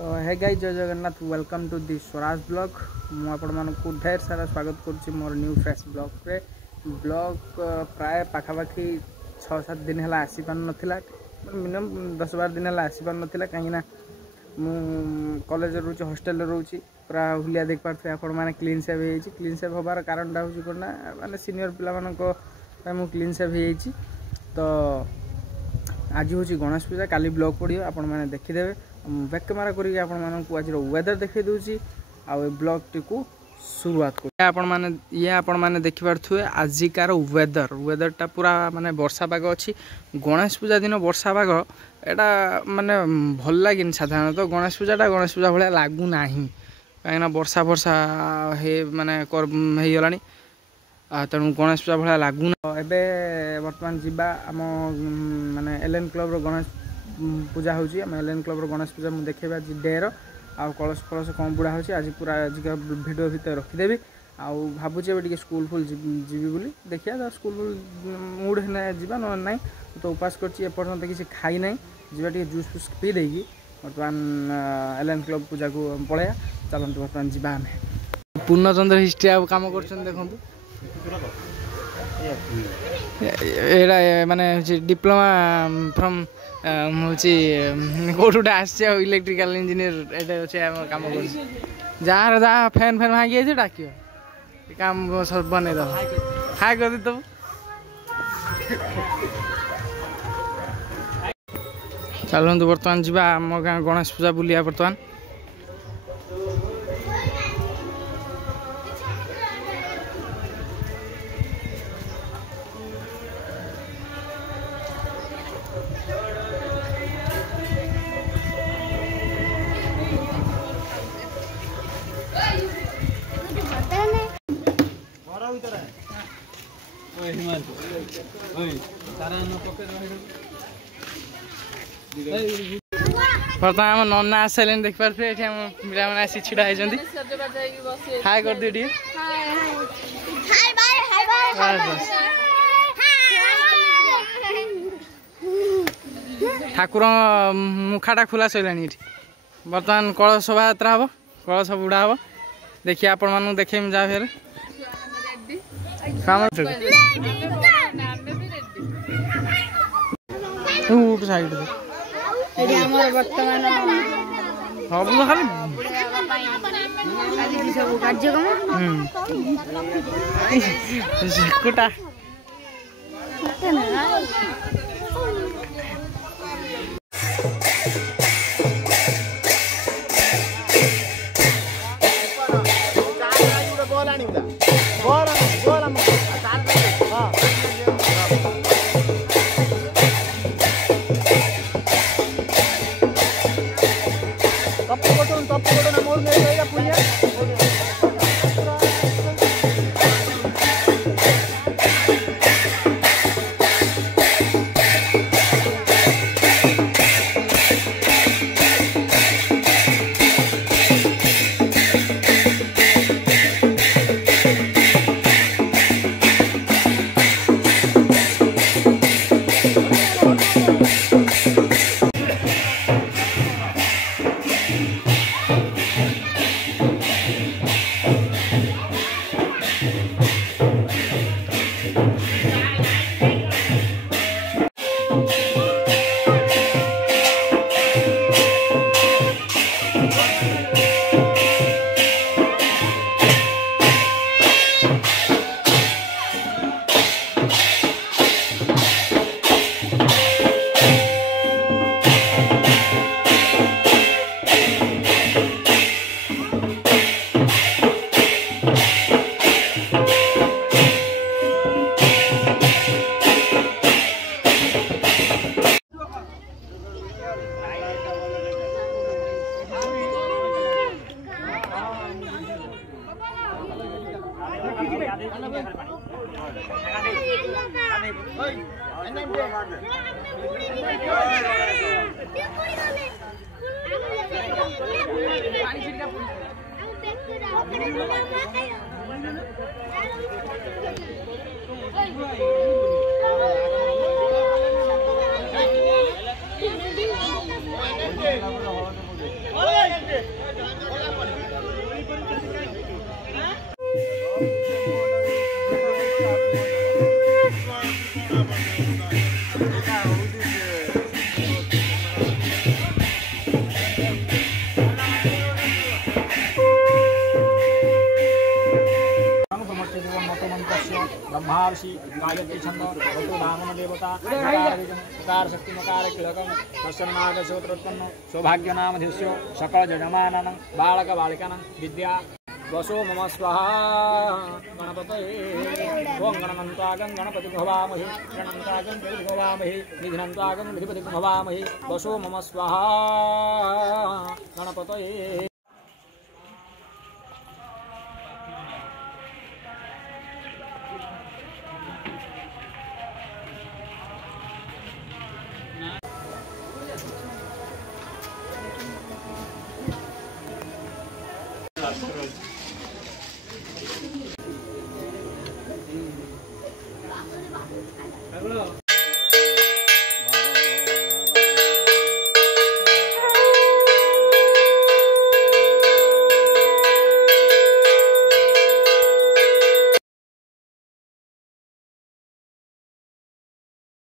हे guys जय Jagannath welcome to the Swaraj blog मुझे ढेर सारा स्वागत करुच्ची मोर न्यू फ्रेश ब्लॉग रे ब्लॉग प्राय पाखापाखि 6-7 दिन है आसी पार नाला मिनिमम 10-12 दिन है आसी पार नाला कहीं कॉलेज रोचे हॉस्टेल रोचे पूरा हुलिया देख पारे आपण मैंने क्लीन सेव हो क्लीन सेव हबार कारण हूँ कौन ना माने सीनियर पिला मु क्लीन सेव हो तो आज हूँ गणेश पूजा काली ब्लॉग पड़ो आपण मैंने देखीदे बैक कैमेरा करके आज वेदर देखी दूसरी आउ ब्लॉग टी को शुरुआत कर आपण मैंने देखिपे आजिकार वेदरटा पूरा माने वर्षा पाग अच्छी गणेश पूजा दिन वर्षा पाग एटा माने भल लगे साधारणतः गणेश पूजा भाया लगुना कहीं वर्षा वर्षा हे माने गला तेणु गणेश पूजा भाया लगुना एवं बर्तमान जावा आम माने एलएन क्लब गणेश पूजा होची एलएन क्लब गणेश पूजा मुझे देखेबा डे आउ कलश कलश कम बुड़ा होची आज पूरा आज वीडियो भीतर रखीदेवी आउ भावुचे टे स्कूल फुल जीवी बोली देखिया स्कूल मूड है जीवा ना तो उपास करपर्यंत किसी खाई ना जीवा जूस फूस पी देगी बर्तमान एलएन क्लब पूजा को पलैया चलते बर्तमान जावा आम पूर्णचंद्र हिस्ट्री आ कम कर देखूँ माने डिप्लोमा फ्रॉम हूँ कौटे आस इलेक्ट्रिकल इंजीनियर ये कम कर जार जहाँ फैन फैन भांगी डाक काम सब बन हाय कर दे चलते बर्तमान जावा आम गाँ गणेश पूजा बुलिया बर्तमान बर्तमान आम नना आसले देखिपे ये पिला मैंने आसी छिड़ा हाय कर दिए ठाकुर मुखाटा खुला सैला बर्तमान कलश शोभा यात्रा हम कलश बुड़ा हम देखिए आपण मानू देखे जा फिर साइड बर्तमान सब कार्यक्रम महर्षि गायत्री छंद ऋतुधामन देवता उकार शक्ति मकार किलकम दर्शनाग श्रोत्रोत्पन्न सौभाग्य नामधेस्यो सकल जजमानन बालक बालिकानं विद्या वसो मम स्वाहा गणपतये ओं गणमन्तागं गणपति भवामहे गणमन्तागं गणपति भवामहे निधिनन्तागं निधिपति भवामहे वसो मम स्वाहा गणपतये Hello.